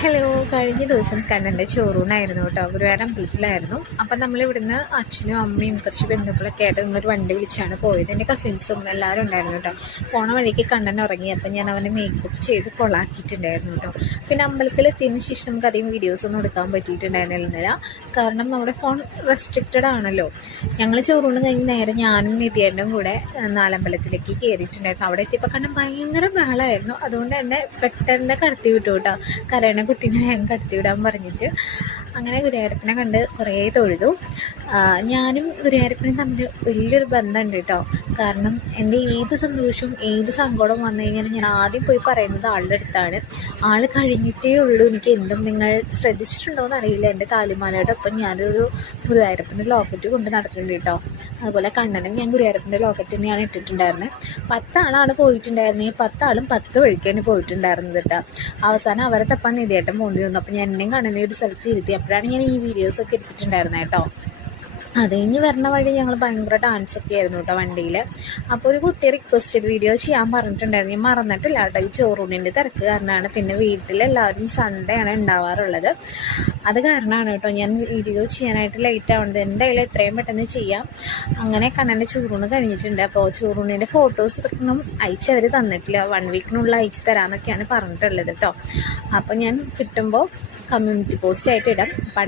Hello. കഴിഞ്ഞ ദിവസം കണ്ണൻ്റെ ചോറൂണായിരുന്നു കേട്ടോ. ഗുരുവായൂർ അമ്പലത്തിലായിരുന്നു. അപ്പം നമ്മളിവിടുന്ന് അച്ഛനും അമ്മയും കുറച്ച് ബന്ധുക്കളൊക്കെ ആയിട്ട് നമ്മളൊരു വണ്ടി വിളിച്ചാണ് പോയത്. എൻ്റെ കസിൻസും എല്ലാവരും ഉണ്ടായിരുന്നു കേട്ടോ. പോണ വഴിക്ക് കണ്ണൻ ഉറങ്ങി. അപ്പം ഞാൻ അവനെ മേക്കപ്പ് ചെയ്ത് കൊളാക്കിയിട്ടുണ്ടായിരുന്നു കേട്ടോ. പിന്നെ അമ്പലത്തിലെത്തിയതിന് ശേഷം നമുക്ക് അധികം വീഡിയോസൊന്നും എടുക്കാൻ പറ്റിയിട്ടുണ്ടായിരുന്നില്ല. കാരണം നമ്മുടെ ഫോൺ റെസ്ട്രിക്റ്റഡ് ആണല്ലോ. ഞങ്ങൾ ചോറൂണ് കഴിഞ്ഞ് നേരെ ഞാനും നിധിയേട്ടനും കൂടെ നാലമ്പലത്തിലേക്ക് കയറിയിട്ടുണ്ടായിരുന്നു. അവിടെ എത്തിയപ്പോൾ കണ്ണൻ ഭയങ്കര ബഹളമായിരുന്നു. അതുകൊണ്ട് തന്നെ പെട്ടെന്ന് കടത്തി വിട്ടു കേട്ടോ. കരയണ കുട്ടീനെ വേഗം കടത്തിവിടാൻ പറഞ്ഞിട്ട്. അങ്ങനെ ഗുരുവായൂരപ്പനെ കണ്ട് കുറേ തൊഴുതു. ഞാനും ഗുരുവായൂരപ്പനും തമ്മിൽ വലിയൊരു ബന്ധമുണ്ട് കേട്ടോ. കാരണം എൻ്റെ ഏത് സന്തോഷവും ഏത് സങ്കടവും വന്നു കഴിഞ്ഞാൽ ഞാൻ ആദ്യം പോയി പറയുന്നത് ആളുടെ അടുത്താണ്. ആൾ കഴിഞ്ഞിട്ടേ ഉള്ളൂ എനിക്ക് എന്തും. നിങ്ങൾ ശ്രദ്ധിച്ചിട്ടുണ്ടോ എന്നറിയില്ല, എൻ്റെ താലിമാലയുടെ ഒപ്പം ഞാനൊരു ഗുരുവായൂരപ്പൻ്റെ ലോക്കറ്റ് കൊണ്ട് നടക്കുന്നുണ്ട് കേട്ടോ. അതുപോലെ കണ്ണനും ഞാൻ ഗുരുവായൂരപ്പൻ്റെ ലോക്കറ്റ് തന്നെയാണ് ഇട്ടിട്ടുണ്ടായിരുന്നത്. 10 ആളാണ് പോയിട്ടുണ്ടായിരുന്നത്. ഈ 10 ആളും 10 വഴിക്കാണ് പോയിട്ടുണ്ടായിരുന്നത് കേട്ടോ. അവസാനം അവരെ തപ്പാൻ നിധിയേട്ടൻ പോണ്ടി വന്നു. അപ്പോൾ ഞാൻ എന്നെയും കണ്ണനെ ഒരു സ്ഥലത്ത് ഇരുത്തി. അപ്പോഴാണ് ഞാൻ ഈ വീഡിയോസൊക്കെ എടുത്തിട്ടുണ്ടായിരുന്നത് കേട്ടോ. അത് കഴിഞ്ഞ് വരുന്ന വഴി ഞങ്ങൾ ഭയങ്കര ഡാൻസൊക്കെ ആയിരുന്നു കേട്ടോ വണ്ടിയിൽ. അപ്പോൾ ഒരു കുട്ടി റിക്വസ്റ്റഡ് വീഡിയോ ചെയ്യാൻ പറഞ്ഞിട്ടുണ്ടായിരുന്നു. ഞാൻ മറന്നിട്ടില്ല കേട്ടോ. ഈ ചോറൂണിൻ്റെ തിരക്ക് കാരണമാണ്. പിന്നെ വീട്ടിലെല്ലാവരും സൺഡേ ആണ് ഉണ്ടാവാറുള്ളത്. അത് കാരണമാണ് കേട്ടോ ഞാൻ വീഡിയോ ചെയ്യാനായിട്ട് ലേറ്റ് ആവുന്നത്. എന്തായാലും എത്രയും പെട്ടെന്ന് ചെയ്യാം. അങ്ങനെ കണ്ണൻ്റെ ചോറൂണ് കഴിഞ്ഞിട്ടുണ്ട്. അപ്പോൾ ചോറൂണിൻ്റെ ഫോട്ടോസ് ഒന്നും അയച്ചവർ തന്നിട്ടില്ല. 1 വീക്കിനുള്ളിൽ അയച്ചു തരാമെന്നൊക്കെയാണ് പറഞ്ഞിട്ടുള്ളത് കേട്ടോ. അപ്പോൾ ഞാൻ കിട്ടുമ്പോൾ കമ്മ്യൂണിറ്റി പോസ്റ്റ് ആയിട്ട് ഇടാം. അപ്പോൾ